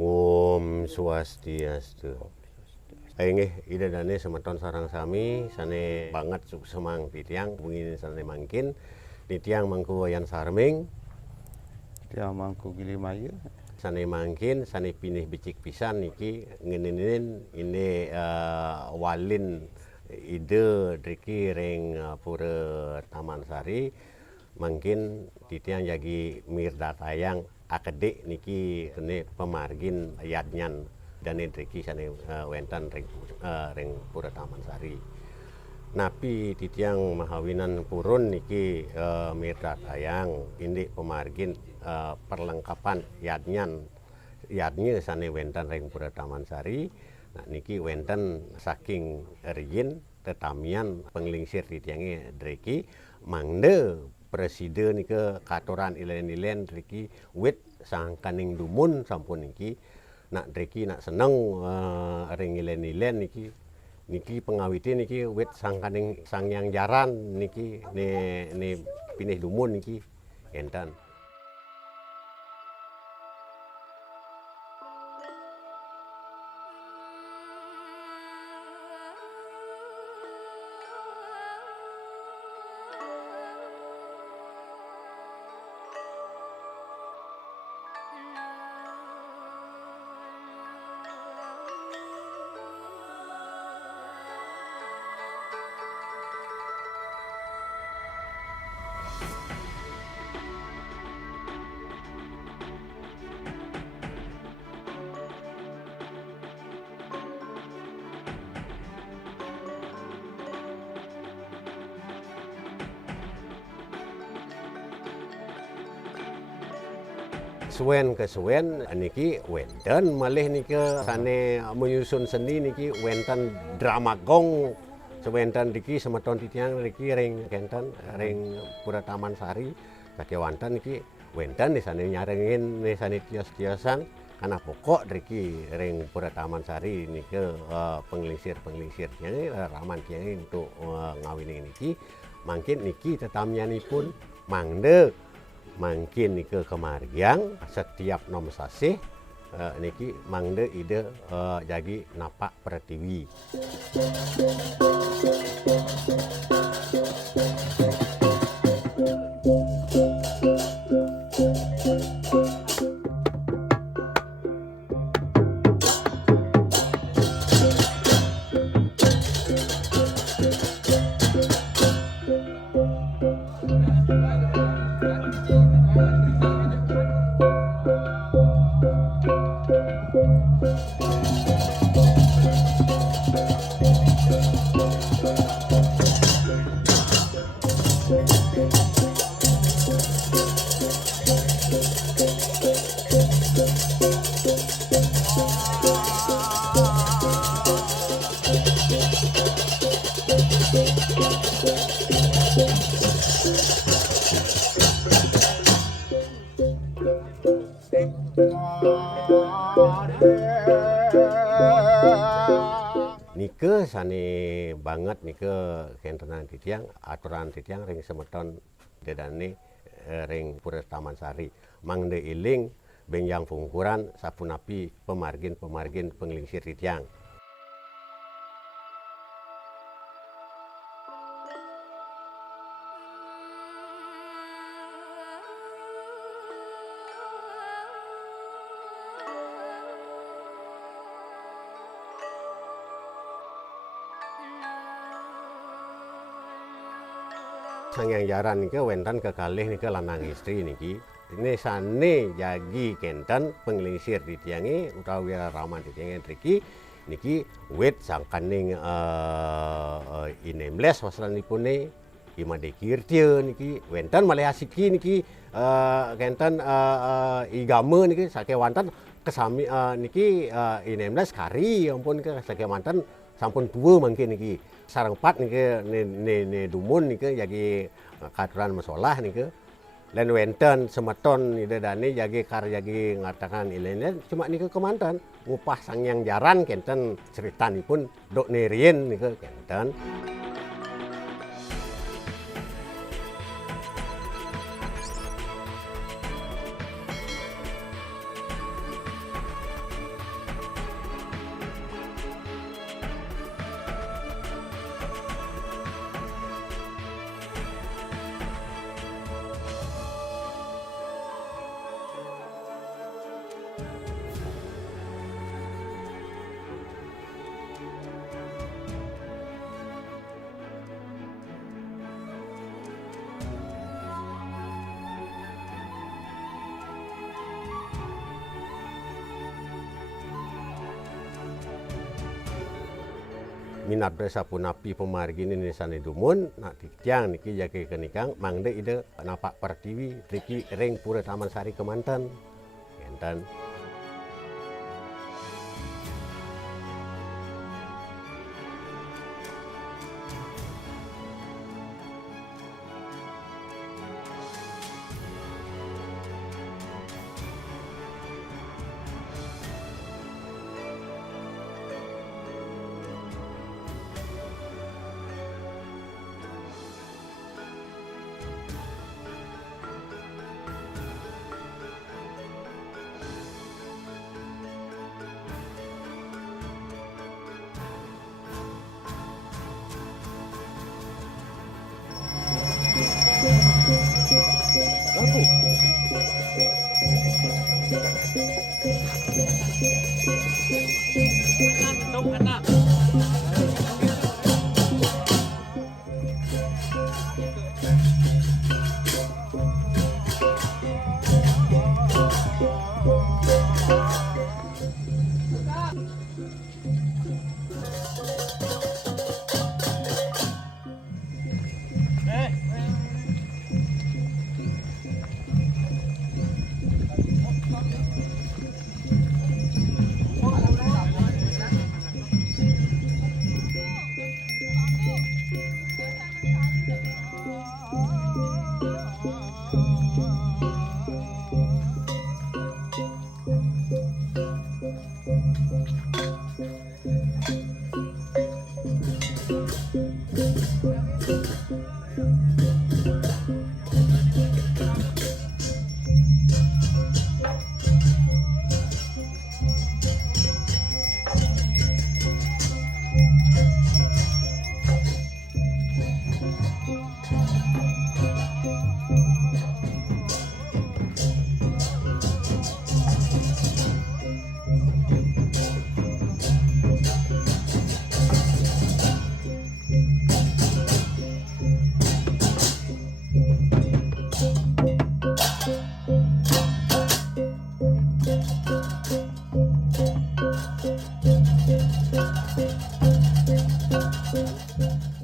Om Swastiastu. Inggih ida dane semeton sarang sami sane banget semang titiang bungin sane mangkin titiang mangku wayan sarming Dia mangku Gilimayu. sane mangkin sane pinih bicik pisan niki ngeninin ini walin ide driki ring pura Taman Sari mangkin titiang jagi mirda tayang akedik niki ini pemargin yadnyan dan driki sane wentan ring pura Taman Sari. Napi titiang mahawinan purun niki mirda tayang ini pemargin perlengkapan yadnya sane wentan ring pura Taman Sari. Nah niki wentan saking rijin tetamian penglingsir titiange driki mangde presiden nike katoran ilen-ilen driki wit sangkaning dumun sampun niki nak driki nak seneng ring ilen-ilen niki pengawiti niki wit sangkaning sangyang jaran niki ne pinih dumun niki enten. Suwen ke suwen niki wenten malih niki sane menyusun seni niki wenten drama gong sewenten niki semeton titiang niki ring kenten ring pura Taman Sari sakewanten niki wenten di sane nyarengin di sane kios-kiosan karena pokok niki ring pura Taman Sari niki penglingsir ini raman kiai untuk ngawini niki mangkin niki tetamnyanipun mangde mangkin nike kemargiang setiap nom sasih niki mangde ide jagi napak pertiwi. Nike sane banget nike kentenan titiang aturan titiang ring semeton dedane ring pura Taman Sari mangde iling benjang pungkuran sapunapi pemargin penglingsir titiang. Sangyang jaran niki wentan kekalih niki lanang istri niki ini sane jagi kenten penglingsir titiange utawi raman titiange niki wit sangkaning inemles wasranipune imade kirtya niki wentan malih asiki niki kenten igame niki sakewanten kesami niki inemles kari ampun ke sakewanten sampun tua mangkin niki sareng pat niki ne dumun niki jagi katuran masalah niki len wenten semeton ide dani jagi ngatakan ilen cuma niki kemanten ngupah sangyang jaran kenten ceritanipun dok nerien niki kenten. minat desa punapi pemargi ini sane dumun nak tiang niki jake kenikang mangde ide napak pertiwi riki ring pura Taman Sari Kemanten enten.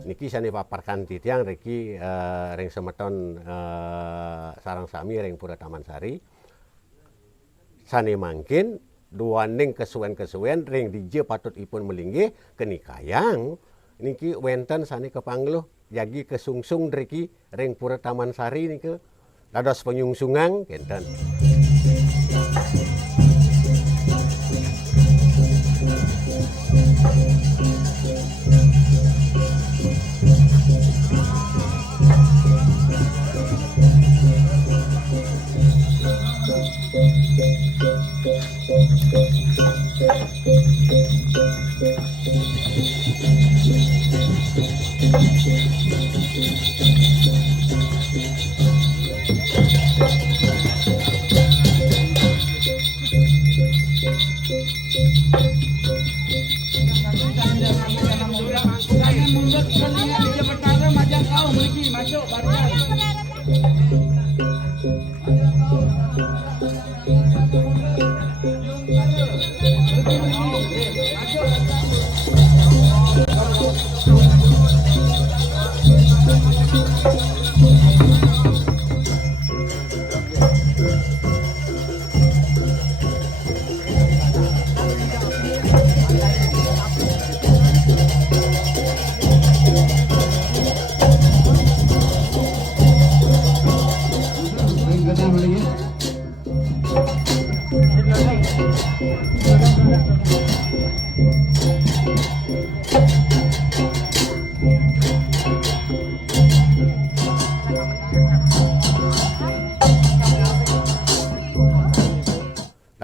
Niki sani paparkan titiang reki ring semeton sarang sami ring pura Taman Sari. Sani mangkin duaning kesuwen-kesuwen ring dije patut ipun melinggih kenikayang niki wenten sani kepangluh jagi kesungsung reki ring pura Taman Sari niki dados penyungsungang kenten.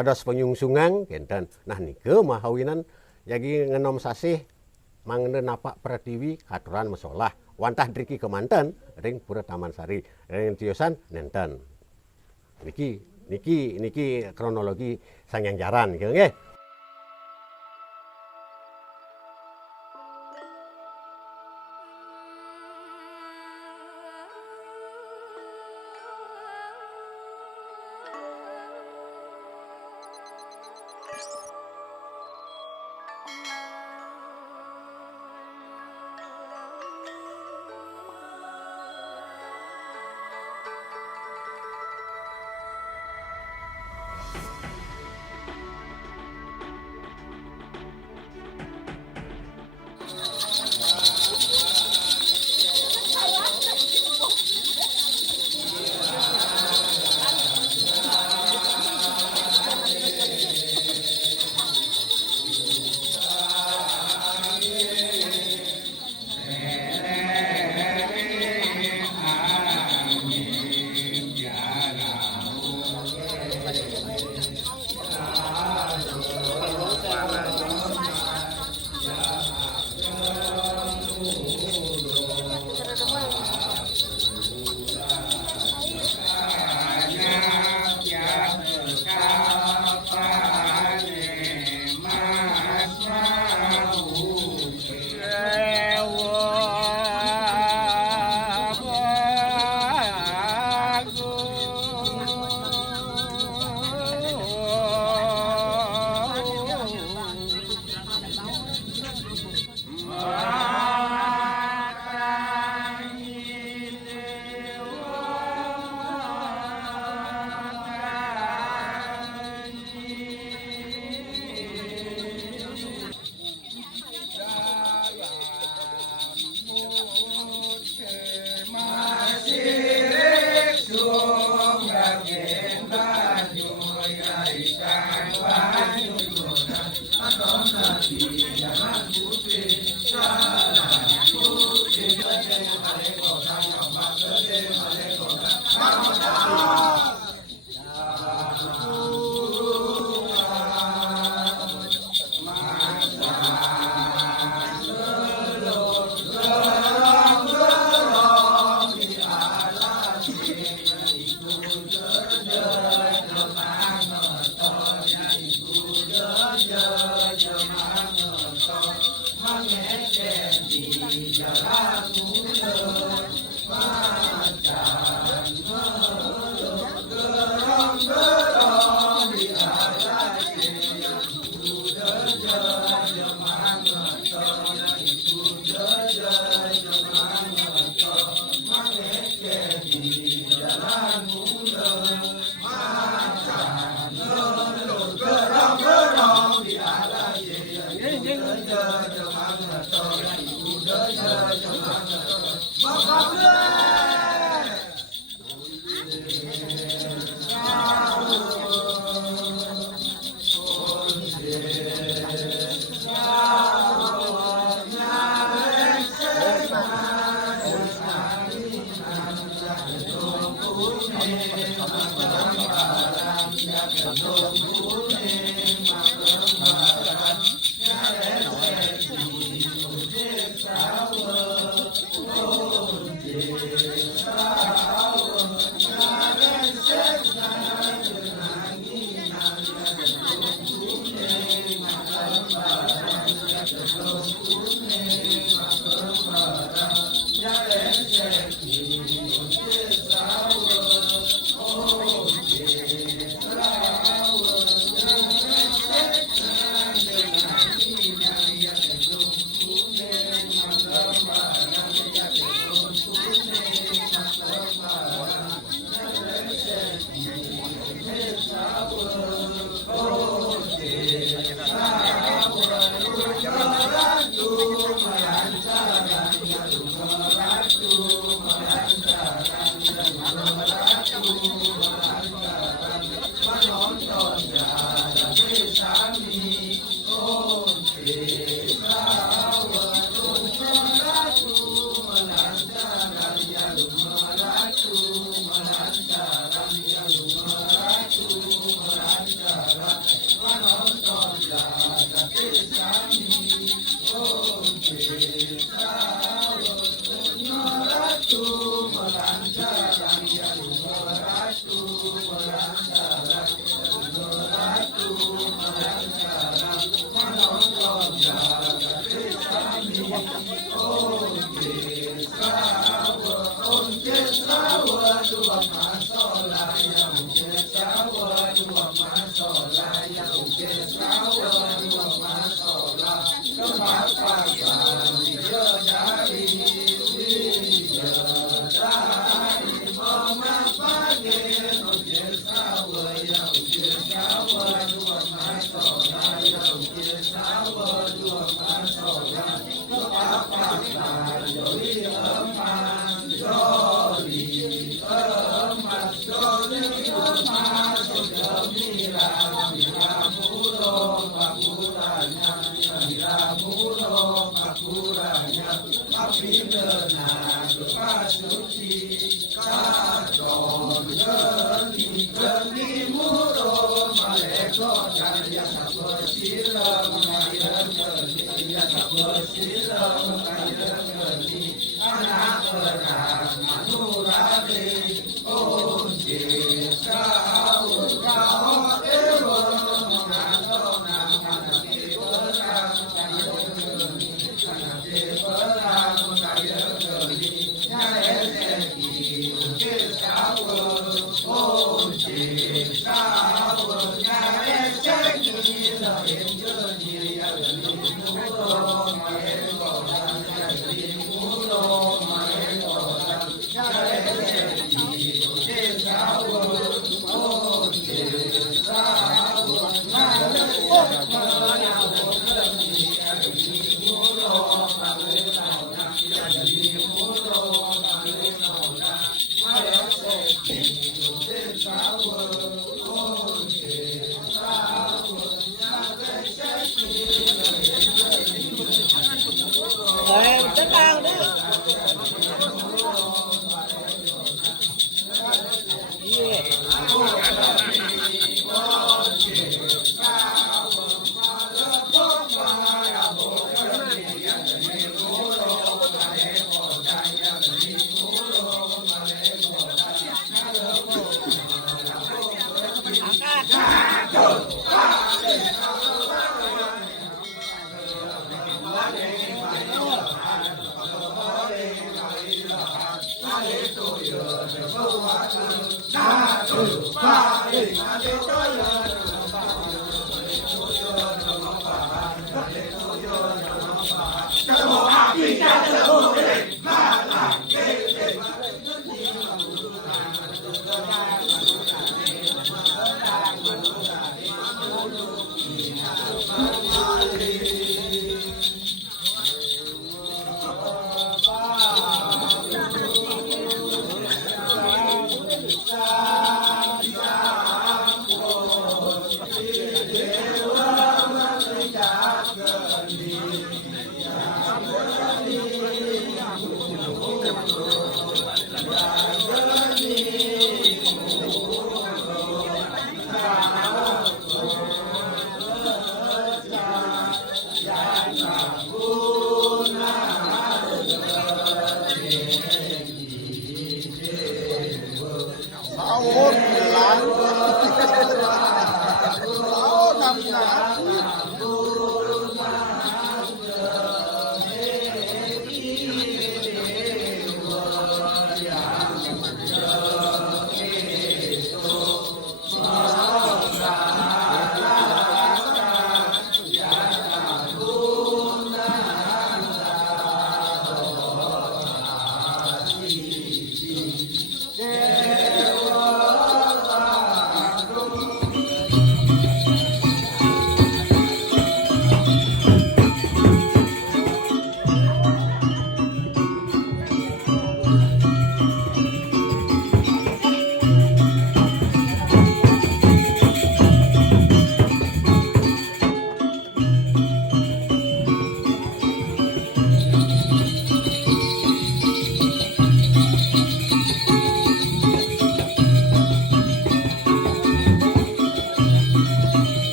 Dados penyungsungang kenten. Nah nike mahawinan jagi ngenom sasih mangene napak pratiwi katuran mesolah wantah driki Kemanten ring pura Taman Sari ring tiosan nenten. Niki kronologi sangyang jaran gitu nggih.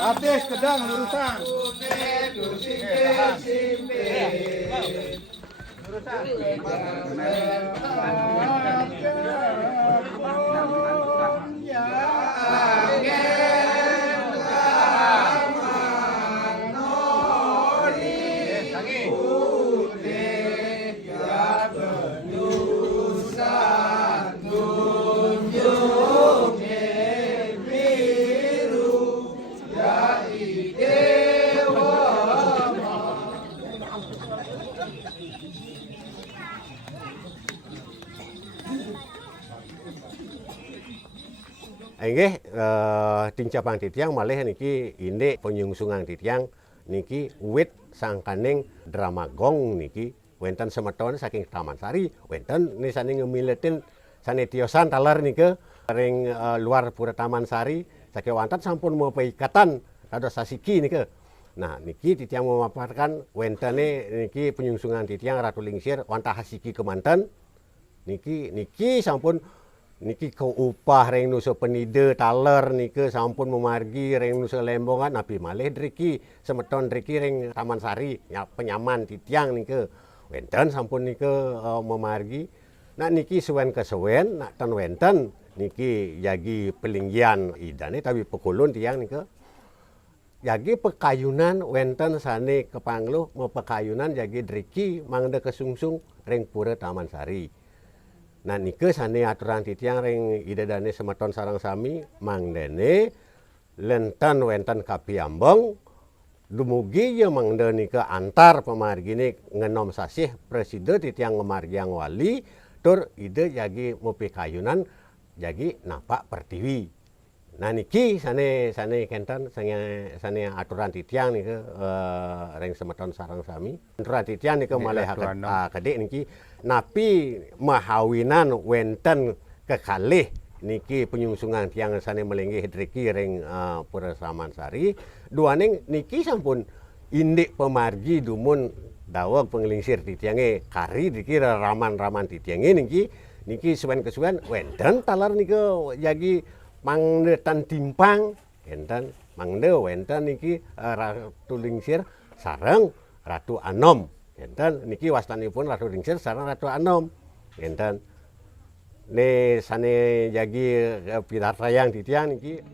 Artis kedang lurusan. Inggih tincapang titiang malih niki indek penyungsungan titiang niki wit sangkaning dramagong niki wenten semeton saking Taman Sari wenten nisane ngemiletin sane tiosan talar nike ring luar pura Taman Sari saking wantan sampun mau peikatan kados sasiki nike. Nah niki titiang memaparkan wentene niki penyungsungan titiang Ratu Lingsir wantah hasiki kemanten niki sampun niki kau upah reng nusa penide taler nike sampun memargi reng nusa lembongan napi malih driki semeton driki reng Taman Sari penyaman titiang nike wenten sampun nike memargi. Nah niki suwen kesuwen nak ten wenten niki jagi pelinggian idane tapi pekulun tiang nike jagi pekayunan wenten sane kepangluh mau pekayunan jagi driki mangda kesungsung reng pura Taman Sari. Nah nike sane aturan titiang ring idadane semeton sareng sami mangdene lenten wenten kapiambong dumugi ya mangde nike antar pemargine ngenom sasih presiden titiang ngemargiang wali tur ide jagi mupi kayunan jagi napak pertiwi. Nah niki sane kenten sane aturan titiang nike ring semeton sareng sami. Aturan titiang nike malih kadik niki napi mahawinan wenten kekalih niki penyungsungan tiang sane melenggih driki ring pura Taman Sari duaning niki sampun indik pemargi dumun daweg penglingsir titiange kari dikira raman-raman titiange niki suwen kesuwen wenten talar niki jagi mangde tan timpang enten mangde wenten niki Ratu Lingsir sareng Ratu Anom. Enten niki wastanipun Ratu Lingsir sareng Ratu Anom. Enten ne sane jagi piratayang titiang niki.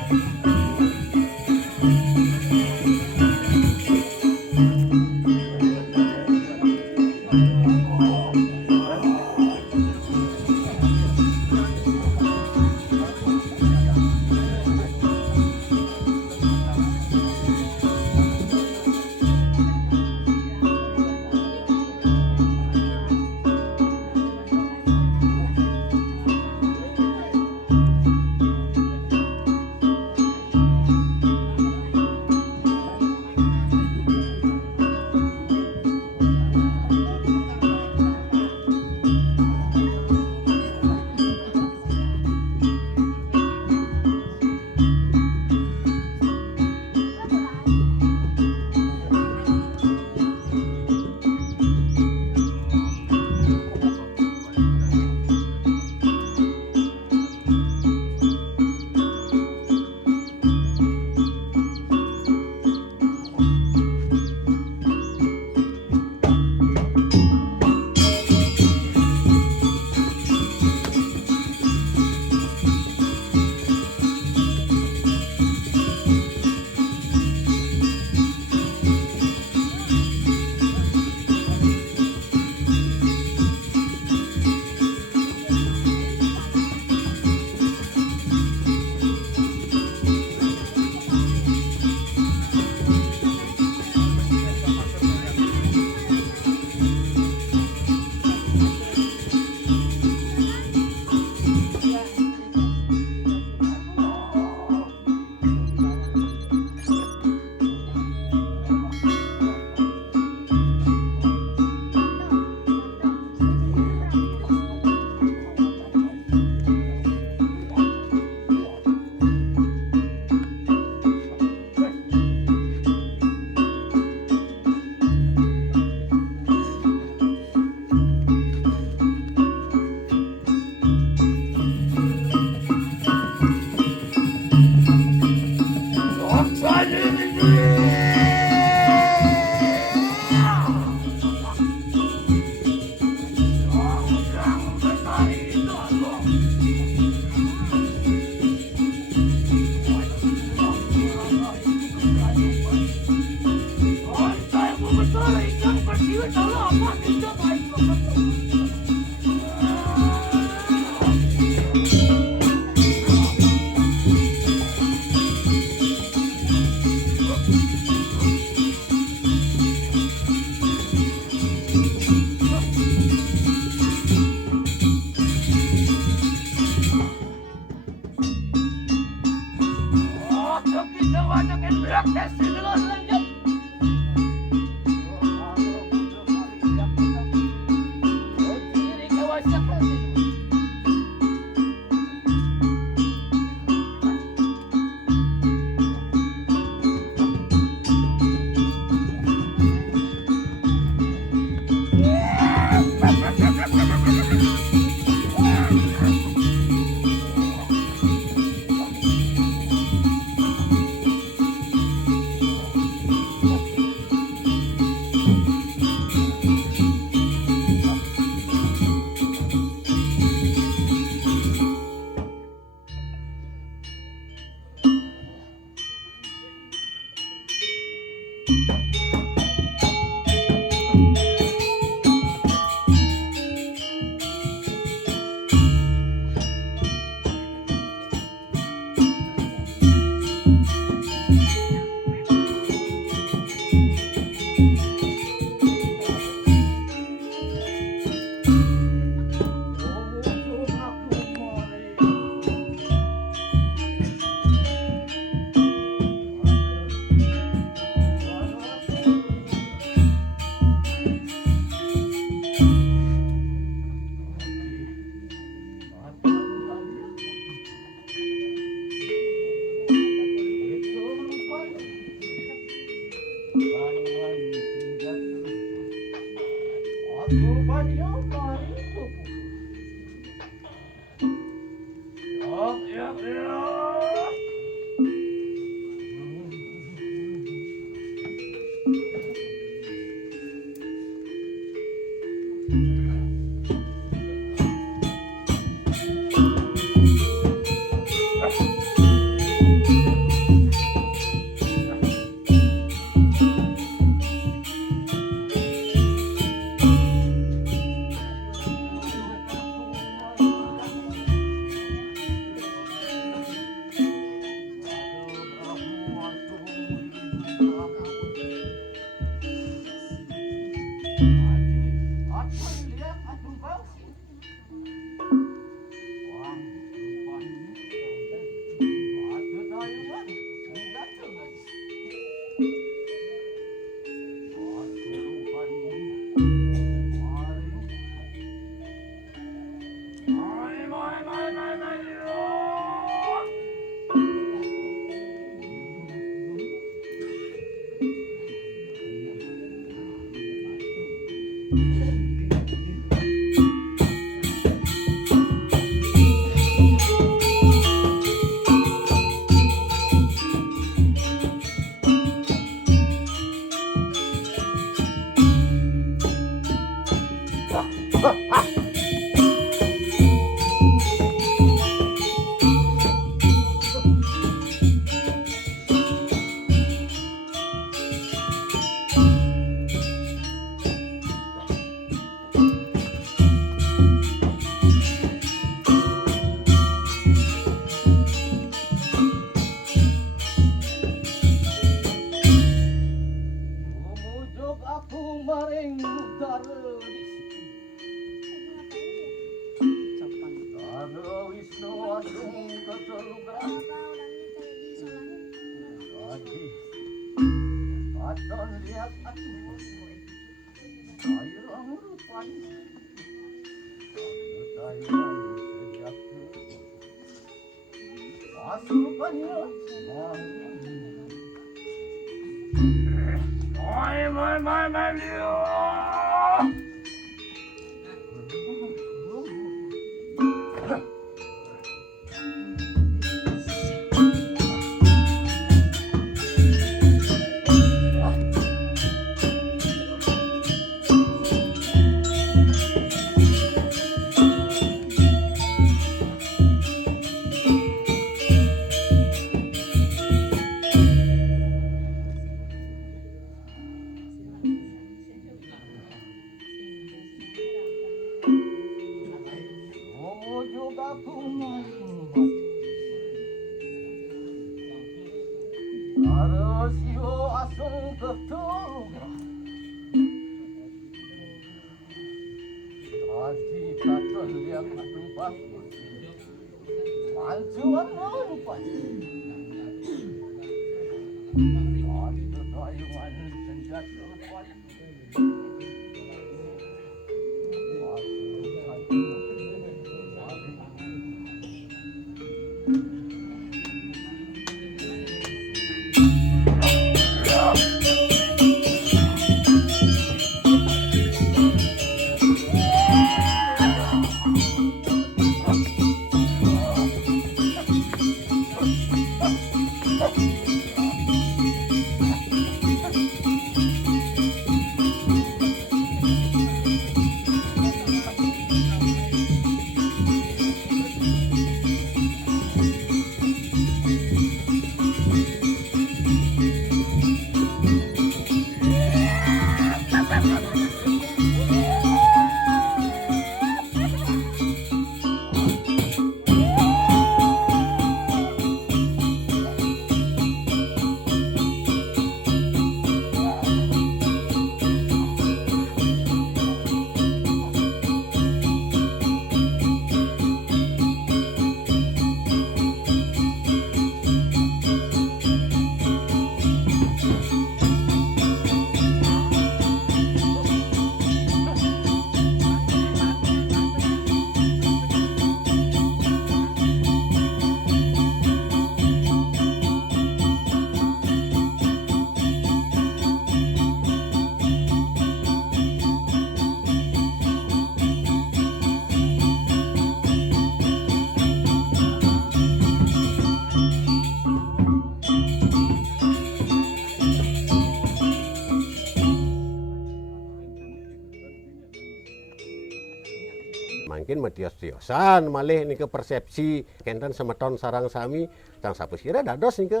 Mungkin metios-tiosan malih nih ke persepsi kentan semeton sarang sami tang sapusira dados nih ke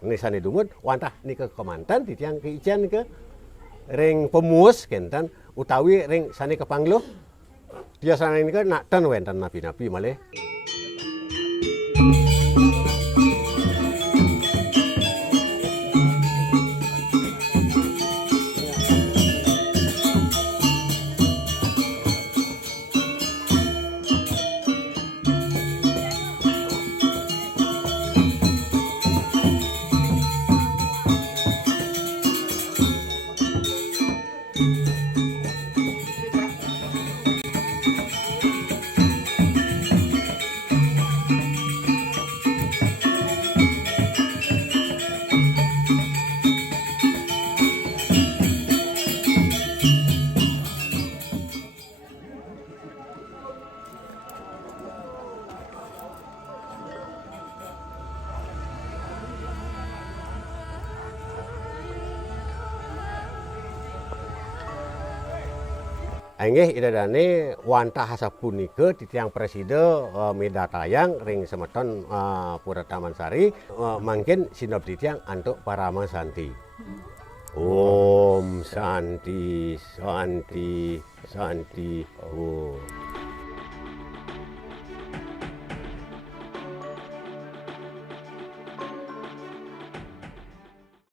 nisane dumut wantah nih ke kemantan titiang ke ican ke ring pemuus kentan utawi ring sane kepangluh dia sana ini ke naktan wentan napi-napi malih. Enggih idadane wantah hasapunika titiang preside meda tayang ring semeton Pura Taman Sari mangkin sinop titiang antuk Parama Santi. Om Santi Santi Santi Om.